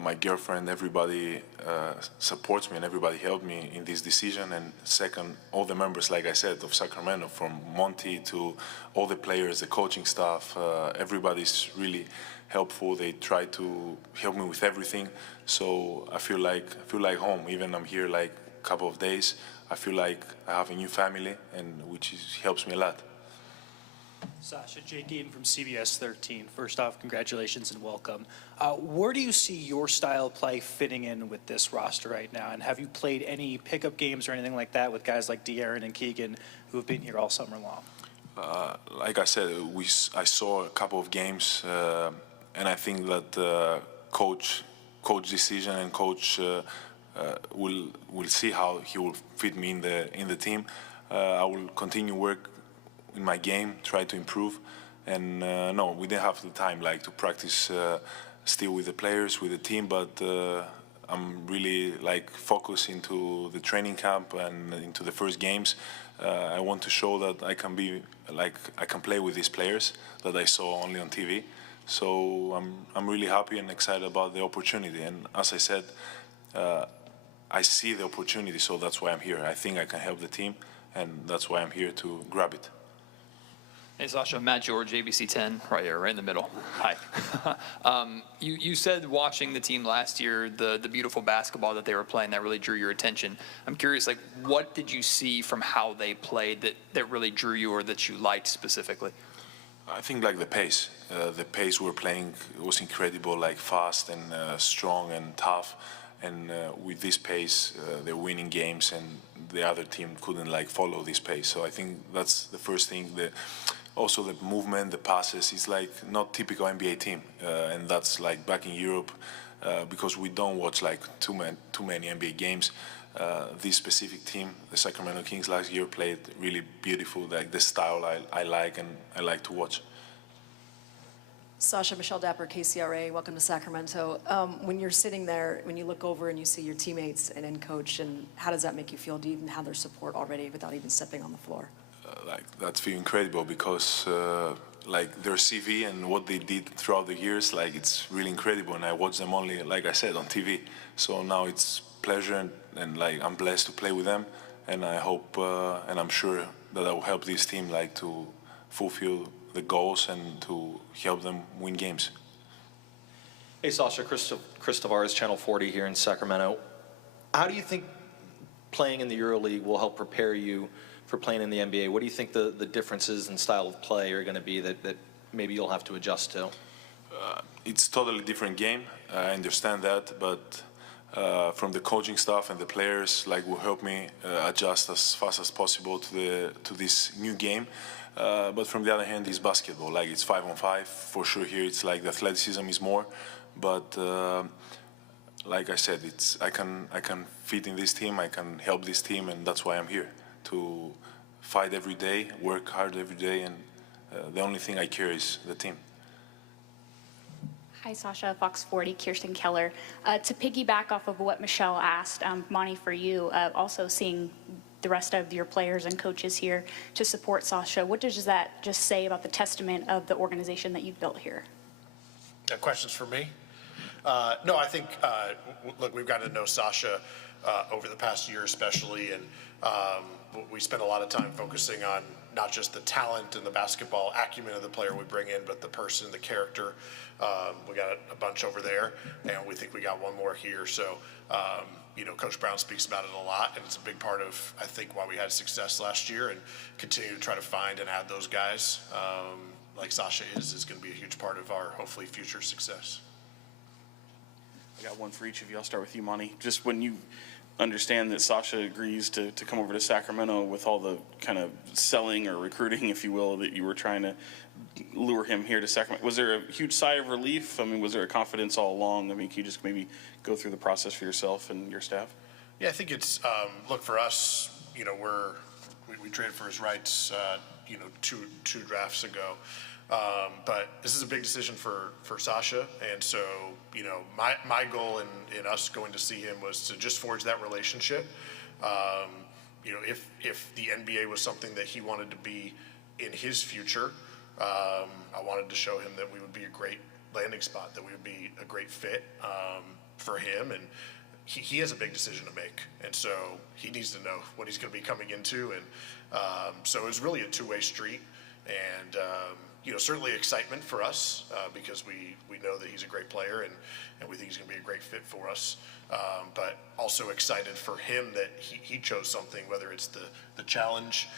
my girlfriend, everybody supports me and everybody helped me in this decision. And second, all the members, like I said, of Sacramento, from Monty to all the players, the coaching staff, everybody's really helpful. They try to help me with everything. So I feel like home. Even I'm here like a couple of days, I feel like I have a new family, and helps me a lot. Sasha, Jake Eaton from CBS 13. First off, congratulations and welcome. Where do you see your style of play fitting in with this roster right now? And have you played any pickup games or anything like that with guys like De'Aaron and Keegan who have been here all summer long? Like I said, I saw a couple of games, and I think that coach decision and coach will see how he will fit me in the team. I will continue work in my game, try to improve, and no, we didn't have the time like to practice still with the players, with the team, but I'm really like focused into the training camp and into the first games. I want to show that I can play with these players that I saw only on TV. So I'm really happy and excited about the opportunity. And as I said, I see the opportunity, so that's why I'm here. I think I can help the team, and that's why I'm here to grab it. Hey, Sasha, Matt George, ABC 10, right here, right in the middle. Hi. You said watching the team last year, the beautiful basketball that they were playing, that really drew your attention. I'm curious, like, what did you see from how they played that really drew you or that you liked specifically? I think like the pace. The pace we're playing was incredible, like fast and strong and tough. And with this pace, they're winning games, and the other team couldn't like follow this pace. So I think that's the first thing. Also the movement, the passes, is like not typical NBA team, and that's like back in Europe, because we don't watch like too many NBA games. This specific team, the Sacramento Kings last year, played really beautiful, like the style I like and I like to watch. Sasha, Michelle Dapper, KCRA, welcome to Sacramento. When you're sitting there, when you look over and you see your teammates and coach, and how does that make you feel? Do you even have their support already without even stepping on the floor? Like that's feel incredible because like their CV and what they did throughout the years, like it's really incredible. And I watch them only, like I said, on TV. So now it's pleasure and like I'm blessed to play with them. And I hope and I'm sure that I will help this team like to fulfill the goals and to help them win games. Hey Sasha, Chris Tavares, Channel 40 here in Sacramento. How do you think playing in the Euroleague will help prepare you for playing in the NBA? What do you think the differences in style of play are going to be that maybe you'll have to adjust to? It's totally different game. I understand that, but from the coaching staff and the players, like, will help me adjust as fast as possible to this new game. But from the other hand, it's basketball. Like, it's 5-on-5 for sure. Here, it's like the athleticism is more, but like I said, I can fit in this team. I can help this team, and that's why I'm here, to fight every day, work hard every day, and the only thing I care is the team. Hi, Sasha, Fox 40, Kirsten Keller. To piggyback off of what Michelle asked, Monty, for you, also seeing the rest of your players and coaches here to support Sasha, what does that just say about the testament of the organization that you've built here? Questions for me? No, I think, look, we've gotten to know Sasha over the past year especially, and we spent a lot of time focusing on not just the talent and the basketball acumen of the player we bring in, but the person, the character. We got a bunch over there, and we think we got one more here. So, Coach Brown speaks about it a lot, and it's a big part of, I think, why we had success last year, and continue to try to find and add those guys like Sasha is going to be a huge part of our, hopefully, future success. I got one for each of you. I'll start with you, Monty. Just when you understand that Sasha agrees to come over to Sacramento with all the kind of selling or recruiting, if you will, that you were trying to lure him here to Sacramento, was there a huge sigh of relief? I mean, was there a confidence all along? I mean, can you just maybe go through the process for yourself and your staff? Yeah, I think it's, look, for us, we traded for his rights, two drafts ago. But this is a big decision for Sasha, and so my goal in us going to see him was to just forge that relationship. If the NBA was something that he wanted to be in his future, I wanted to show him that we would be a great landing spot, that we would be a great fit for him. And he has a big decision to make, and so he needs to know what he's going to be coming into. And so it was really a two-way street, and certainly excitement for us because we know that he's a great player, and we think he's going to be a great fit for us. But also excited for him that he chose something, whether it's the challenge,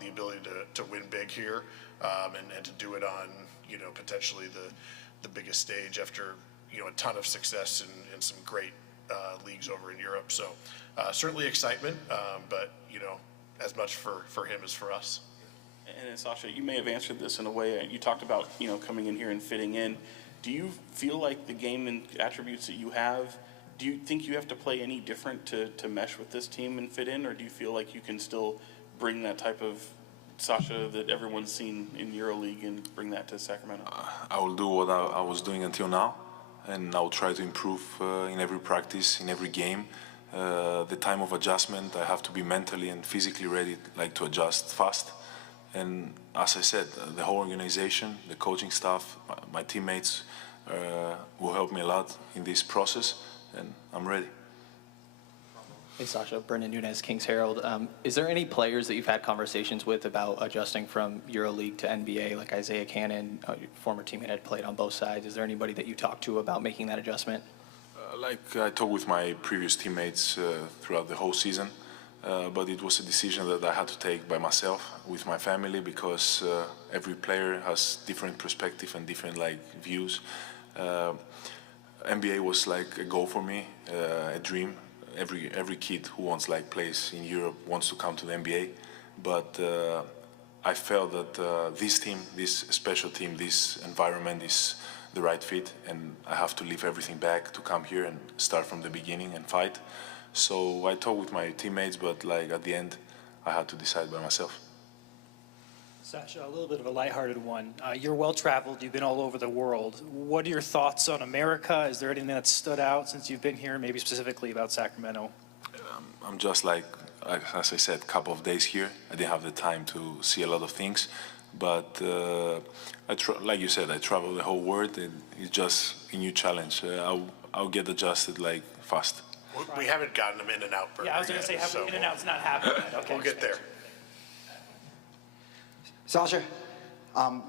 the ability to win big here, and to do it on potentially the biggest stage after a ton of success in some great leagues over in Europe. So certainly excitement, but as much for him as for us. And then, Sasha, you may have answered this in a way. You talked about coming in here and fitting in. Do you feel like the game and attributes that you have, do you think you have to play any different to mesh with this team and fit in, or do you feel like you can still bring that type of Sasha that everyone's seen in Euroleague and bring that to Sacramento? I will do what I was doing until now, and I'll try to improve in every practice, in every game. The time of adjustment, I have to be mentally and physically ready, to adjust fast. And as I said, the whole organization, the coaching staff, my teammates will help me a lot in this process, and I'm ready. Hey, Sasha, Brendan Nunez, Kings Herald. Is there any players that you've had conversations with about adjusting from EuroLeague to NBA, like Isaiah Cannon, former teammate, had played on both sides? Is there anybody that you talked to about making that adjustment? I talked with my previous teammates throughout the whole season, but it was a decision that I had to take by myself with my family, because every player has different perspective and different views. NBA was a goal for me, a dream. Every kid who wants plays in Europe wants to come to the NBA, but I felt that this team, this special team, this environment is the right fit, and I have to leave everything back to come here and start from the beginning and fight. So I talked with my teammates, but at the end, I had to decide by myself. Sasha, a little bit of a lighthearted one. You're well-traveled. You've been all over the world. What are your thoughts on America? Is there anything that stood out since you've been here, maybe specifically about Sacramento? I'm just as I said, a couple of days here. I didn't have the time to see a lot of things. But like you said, I travel the whole world, and it's just a new challenge. I'll get adjusted fast. We haven't gotten them in and out burger Yeah, I was going to say, yet, in and out's not happening yet. Okay, we'll get there. Sasha,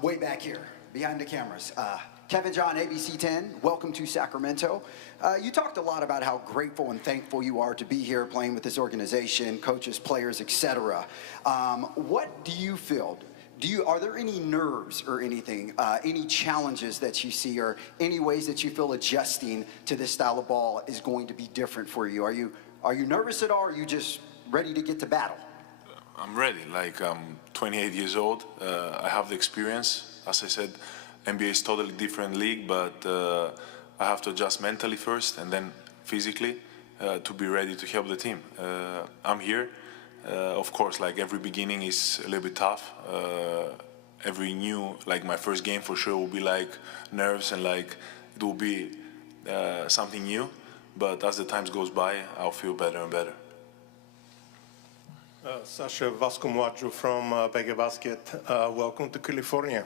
way back here, behind the cameras. Kevin John, ABC 10, welcome to Sacramento. You talked a lot about how grateful and thankful you are to be here playing with this organization, coaches, players, etc. What do you feel? Are there any nerves or anything, any challenges that you see, or any ways that you feel adjusting to this style of ball is going to be different for you? Are you nervous at all, or are you just ready to get to battle? I'm ready. I'm 28 years old. I have the experience. As I said, NBA is totally different league, but I have to adjust mentally first and then physically to be ready to help the team. I'm here. Of course, every beginning is a little bit tough. Every new, my first game for sure will be nerves, and it will be something new. But as the time goes by, I'll feel better and better. Sasha, Vasco Moadjo from Bega Basket. Welcome to California.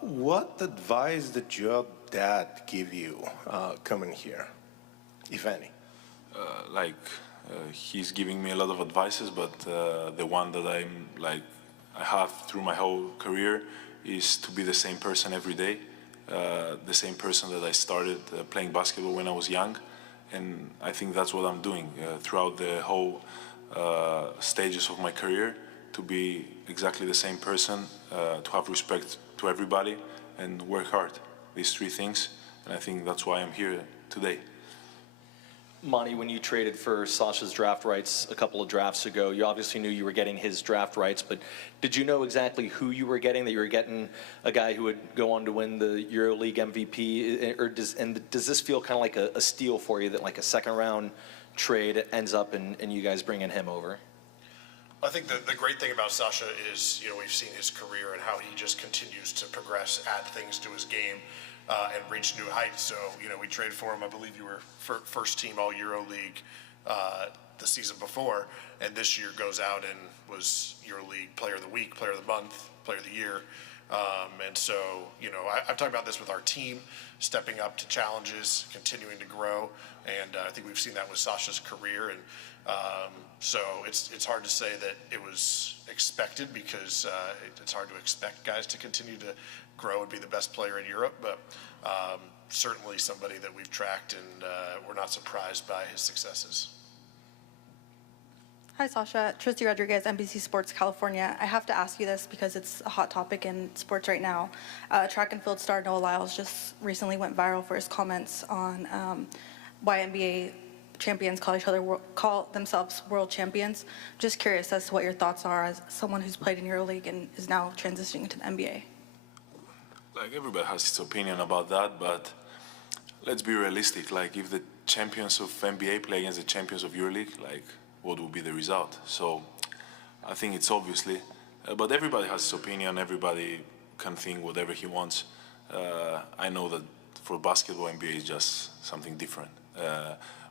What advice did your dad give you coming here, if any? He's giving me a lot of advices, but the one that I have through my whole career is to be the same person every day, the same person that I started playing basketball when I was young, and I think that's what I'm doing throughout the whole stages of my career, to be exactly the same person, to have respect to everybody, and work hard. These three things, and I think that's why I'm here today. Monty, when you traded for Sasha's draft rights a couple of drafts ago, you obviously knew you were getting his draft rights, but did you know exactly who you were getting, that you were getting a guy who would go on to win the EuroLeague MVP? Or does this feel kind of like a steal for you, that a second round trade ends up and you guys bringing him over? I think the great thing about Sasha is, we've seen his career and how he just continues to progress, add things to his game, and reach new heights. So, we traded for him. I believe you were first team all EuroLeague the season before, and this year goes out and was EuroLeague Player of the Week, Player of the Month, Player of the Year. And so, I've talked about this with our team, stepping up to challenges, continuing to grow, and I think we've seen that with Sasha's career. And so it's hard to say that it was expected, because it's hard to expect guys to continue to grow and be the best player in Europe, but certainly somebody that we've tracked, and we're not surprised by his successes. Hi, Sasha. Tristy Rodriguez, NBC Sports California. I have to ask you this because it's a hot topic in sports right now. Track and field star Noah Lyles just recently went viral for his comments on why NBA champions call themselves world champions. Just curious as to what your thoughts are as someone who's played in Euroleague and is now transitioning into the NBA. Like, everybody has his opinion about that, but let's be realistic. Like, if the champions of NBA play against the champions of Euroleague, like, what will be the result? So I think it's obviously, but everybody has his opinion. Everybody can think whatever he wants. I know that for basketball, NBA is just something different.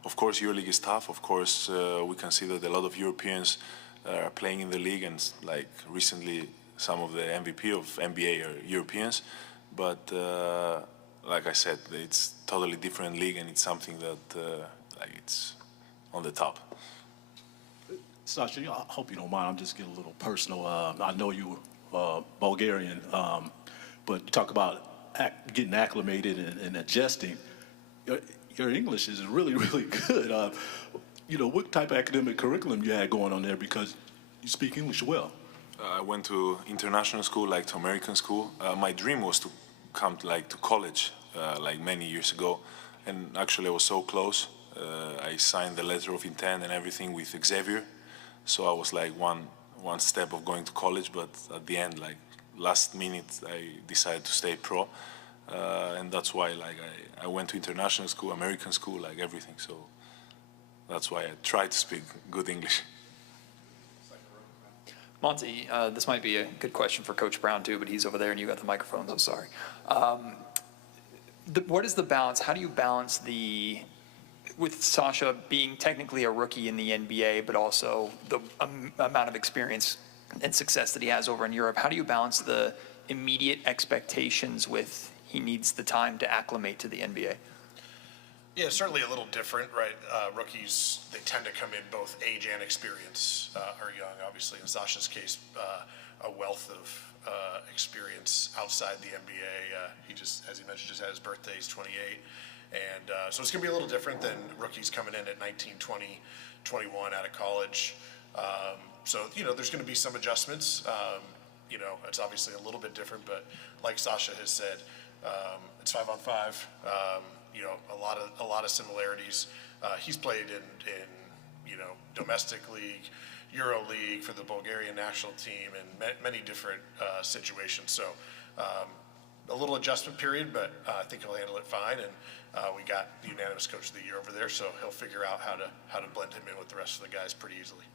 Of course, Euroleague is tough. Of course, we can see that a lot of Europeans are playing in the league, and like recently, some of the MVP of NBA are Europeans. But like I said, it's totally different league, and it's something that like it's on the top. Sasha, I hope you don't mind. I'm just getting a little personal. I know you Bulgarian, but you talk about getting acclimated and adjusting. Your English is really, really good. What type of academic curriculum you had going on there, because you speak English well? I went to international school, like to American school. My dream was to come to college, like many years ago, and actually I was so close. I signed the letter of intent and everything with Xavier. So I was like one step of going to college, but at the end, like last minute, I decided to stay pro, and that's why like I went to international school, American school, like everything. So that's why I try to speak good English. Monty, this might be a good question for Coach Brown too, but he's over there and you got the microphone, so sorry. What is the balance? How do you balance with Sasha being technically a rookie in the NBA, but also the amount of experience and success that he has over in Europe? How do you balance the immediate expectations with he needs the time to acclimate to the NBA? Yeah, certainly a little different, right? Rookies, they tend to come in both age and experience are young, obviously. In Sasha's case, a wealth of experience outside the NBA. He just, as he mentioned, just had his birthday. He's 28. And so it's going to be a little different than rookies coming in at 19, 20, 21 out of college. So, there's going to be some adjustments. It's obviously a little bit different, but like Sasha has said, it's 5-on-5. A lot of similarities. He's played in domestic league, Euroleague for the Bulgarian national team, and many different situations. So a little adjustment period, but I think he'll handle it fine. And we got the unanimous coach of the year over there, so he'll figure out how to blend him in with the rest of the guys pretty easily.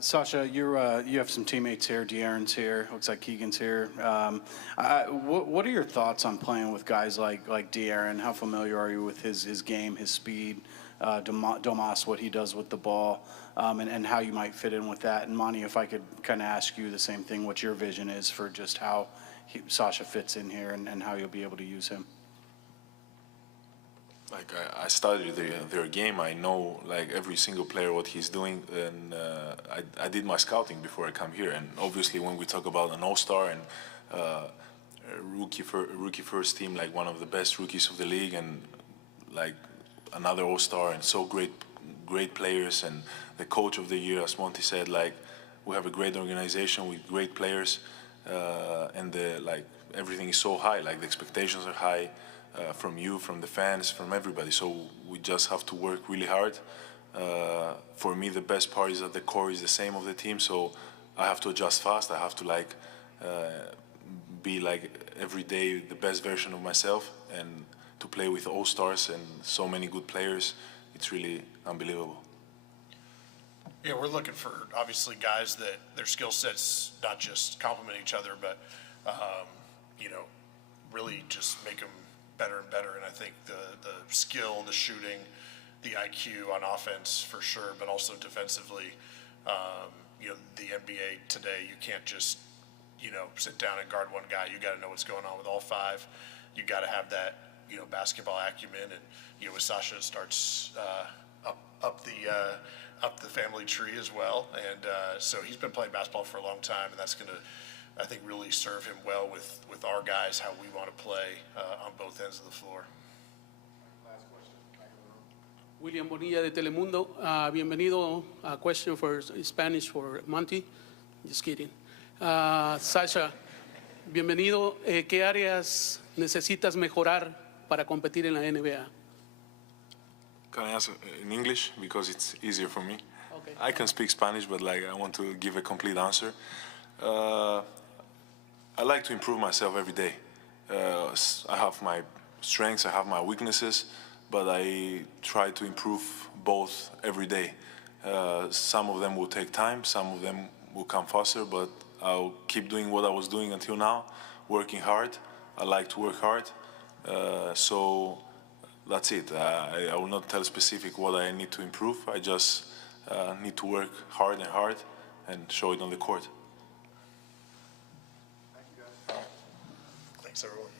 Sasha, you have some teammates here. De'Aaron's here. Looks like Keegan's here. What are your thoughts on playing with guys like De'Aaron? How familiar are you with his game, his speed, Domas, what he does with the ball, and how you might fit in with that? And Monty, if I could kind of ask you the same thing, what your vision is for just how Sasha fits in here and how you'll be able to use him. Like I studied their game. I know like every single player what he's doing, and I did my scouting before I come here. And obviously, when we talk about an all-star and rookie first team, like one of the best rookies of the league, and like another all-star, and so great players, and the coach of the year, as Monty said, like we have a great organization with great players, and everything is so high. Like the expectations are high. From you, from the fans, from everybody. So we just have to work really hard. For me, the best part is that the core is the same of the team. So I have to adjust fast. I have to be every day the best version of myself, and to play with all stars and so many good players. It's really unbelievable. Yeah, we're looking for obviously guys that their skill sets not just complement each other, but really just make them better and better. And I think the skill, the shooting, the IQ on offense for sure, but also defensively. The NBA today, you sit down and guard one guy. You got to know what's going on with all five. You got to have that, basketball acumen. And, with Sasha, it starts up the family tree as well. And so he's been playing basketball for a long time, and that's going to, I think, really serve him well with our guys, how we want to play on both ends of the floor. William Bonilla de Telemundo. Bienvenido. A question for Spanish for Monty. Just kidding. Sasha, bienvenido. ¿Qué áreas necesitas mejorar para competir en la NBA? Can I answer in English because it's easier for me? Okay. I can speak Spanish, but I want to give a complete answer. I like to improve myself every day. I have my strengths, I have my weaknesses, but I try to improve both every day. Some of them will take time, some of them will come faster, but I'll keep doing what I was doing until now, working hard. I like to work hard, so that's it. I will not tell specific what I need to improve. I just need to work hard and show it on the court. Thanks, everyone.